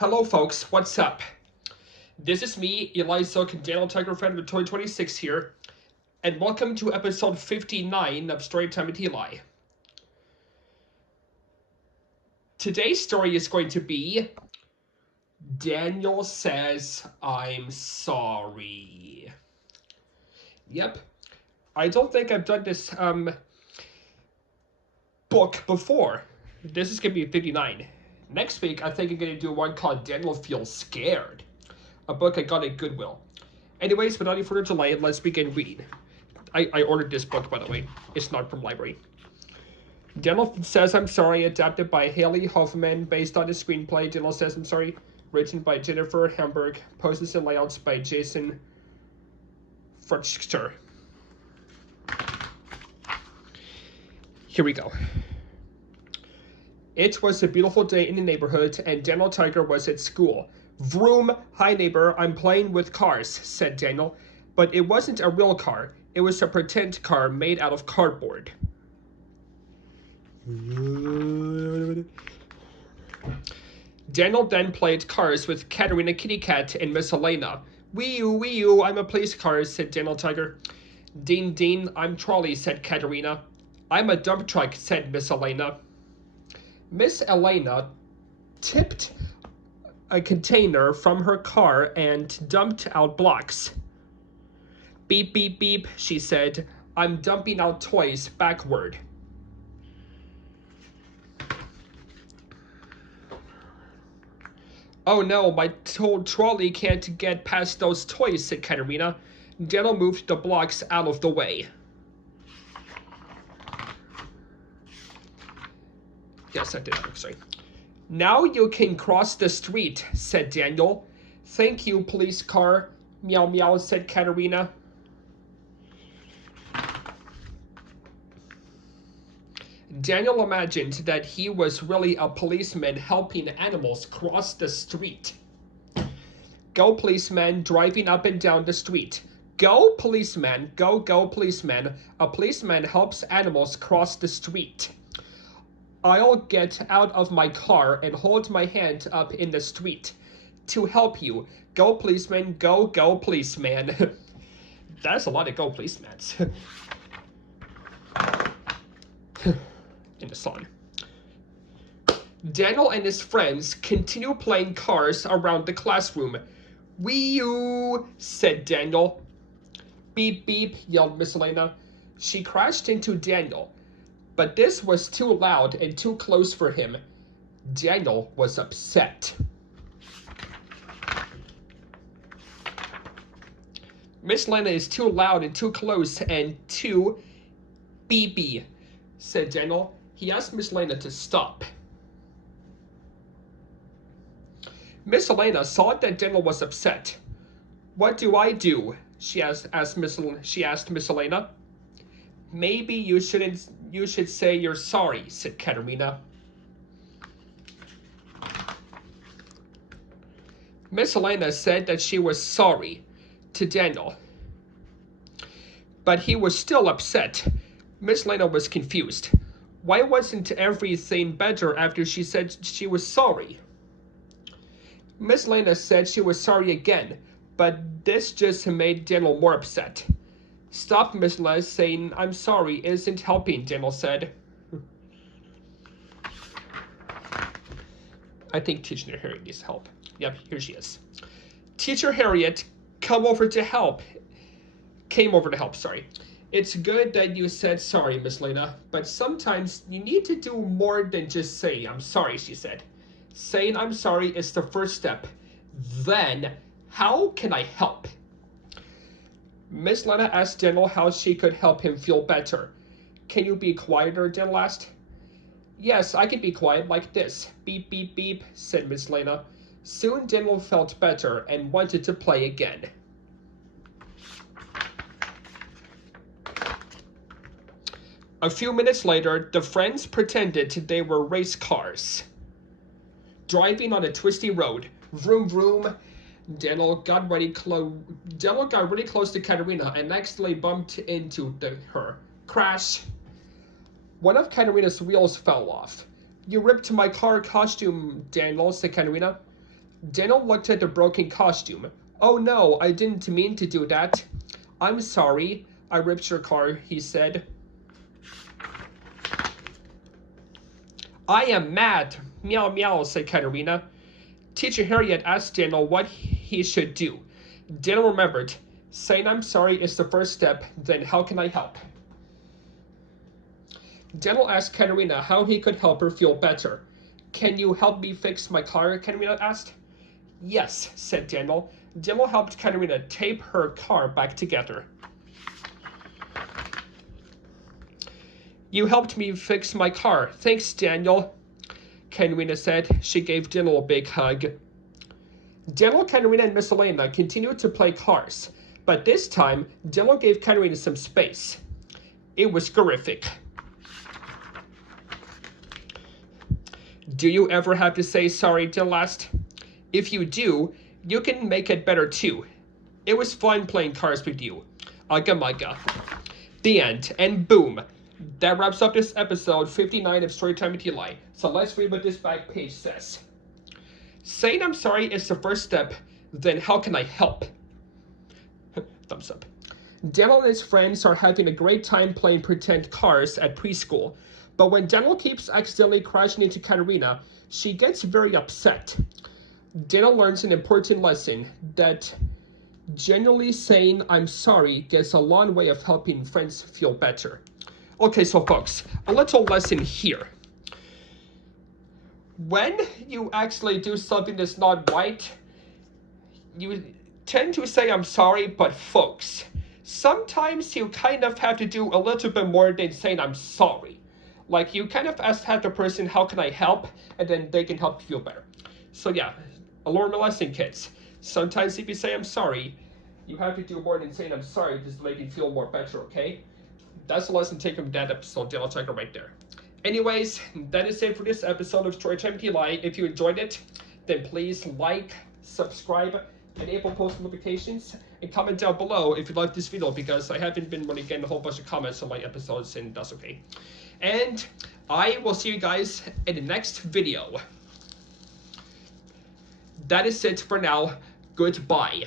Hello folks, what's up? This is me, Eli Silk and Daniel Tiger Fan of 2026 here, and welcome to episode 59 of Storytime with Eli. Today's story is going to be Daniel Says I'm Sorry. Yep, I don't think I've done this book before. This is going to be 59. Next week, I think I'm going to do one called Daniel Feels Scared, a book I got at Goodwill. Anyways, without any further delay, let's begin reading. I ordered this book, by the way. It's not from library. Daniel Says I'm Sorry, adapted by Haley Hoffman, based on the screenplay Daniel Says I'm Sorry, written by Jennifer Hamburg, posters and layouts by Jason Frutchter. Here we go. It was a beautiful day in the neighborhood, and Daniel Tiger was at school. Vroom! Hi, neighbor, I'm playing with cars, said Daniel. But it wasn't a real car. It was a pretend car made out of cardboard. Daniel then played cars with Katerina Kitty Cat and Miss Elena. Wee you, I'm a police car, said Daniel Tiger. Dean Dean, I'm Trolley, said Katerina. I'm a dump truck, said Miss Elena. Miss Elena tipped a container from her car and dumped out blocks. Beep, beep, beep, she said. I'm dumping out toys backward. Oh no, my trolley can't get past those toys, said Katerina. Daniel moved the blocks out of the way. Yes, I did. Sorry. Now you can cross the street, said Daniel. Thank you, police car. Meow meow, said Katerina. Daniel imagined that he was really a policeman helping animals cross the street. Go, policeman, driving up and down the street. Go, policeman, go, policeman. A policeman helps animals cross the street. I'll get out of my car and hold my hand up in the street to help you. Go, policeman, go, policeman. That's a lot of go, policemen. In the song. Daniel and his friends continue playing cars around the classroom. Wee-oo, said Daniel. Beep, beep, yelled Miss Elena. She crashed into Daniel. But this was too loud and too close for him. Daniel was upset. Miss Lena is too loud and too close and too beepy, said Daniel. He asked Miss Lena to stop. Miss Elena saw that Daniel was upset. What do I do? She asked Miss Elena. Maybe you should say you're sorry, said Katerina. Miss Elena said that she was sorry to Daniel. But he was still upset. Miss Elena was confused. Why wasn't everything better after she said she was sorry? Miss Elena said she was sorry again, but this just made Daniel more upset. Stop, Miss Les, saying I'm sorry isn't helping, Daniel said. I think Teacher Harriet needs help. Yep, here she is. Teacher Harriet, came over to help, sorry. It's good that you said sorry, Miss Lena, but sometimes you need to do more than just say I'm sorry, she said. Saying I'm sorry is the first step. Then, how can I help? Miss Lena asked Daniel how she could help him feel better. Can you be quieter, Daniel asked. Yes, I can be quiet like this. Beep, beep, beep, said Miss Lena. Soon Daniel felt better and wanted to play again. A few minutes later, the friends pretended they were race cars. Driving on a twisty road. Vroom, vroom. Daniel got really close to Katerina and accidentally bumped into her. Crash! One of Katerina's wheels fell off. You ripped my car costume, Daniel, said Katerina. Daniel looked at the broken costume. Oh no, I didn't mean to do that. I'm sorry. I ripped your car, he said. I am mad. Meow meow, said Katerina. Teacher Harriet asked Daniel what he should do. Daniel remembered. Saying I'm sorry is the first step, then how can I help? Daniel asked Katerina how he could help her feel better. Can you help me fix my car? Katerina asked. Yes, said Daniel. Daniel helped Katerina tape her car back together. You helped me fix my car. Thanks, Daniel, Katerina said. She gave Daniel a big hug. Daniel, Katerina, and Miss Elena continued to play cars, but this time, Daniel gave Katerina some space. It was horrific. Do you ever have to say sorry, Daniel asked. If you do, you can make it better too. It was fun playing cars with you. Ugga mugga. The end. And boom. That wraps up this episode 59 of Storytime with Eli. So let's read what this back page says. Saying I'm sorry is the first step, then how can I help? Thumbs up. Daniel and his friends are having a great time playing pretend cars at preschool. But when Daniel keeps accidentally crashing into Katerina, she gets very upset. Daniel learns an important lesson that genuinely saying I'm sorry gets a long way of helping friends feel better. Okay, so folks, a little lesson here. When you actually do something that's not right, you tend to say I'm sorry, but folks, sometimes you kind of have to do a little bit more than saying I'm sorry. Like, you kind of ask the person, how can I help? And then they can help you feel better. So yeah, a learn a lesson, kids. Sometimes if you say I'm sorry, you have to do more than saying I'm sorry just to make you feel more better, okay? That's the lesson taken from that episode. I'll check it right there. Anyways, that is it for this episode of Storytime with Eli. If you enjoyed it, then please like, subscribe, enable post notifications, and comment down below if you like this video, because I haven't been really getting a whole bunch of comments on my episodes, and that's okay. And I will see you guys in the next video. That is it for now. Goodbye.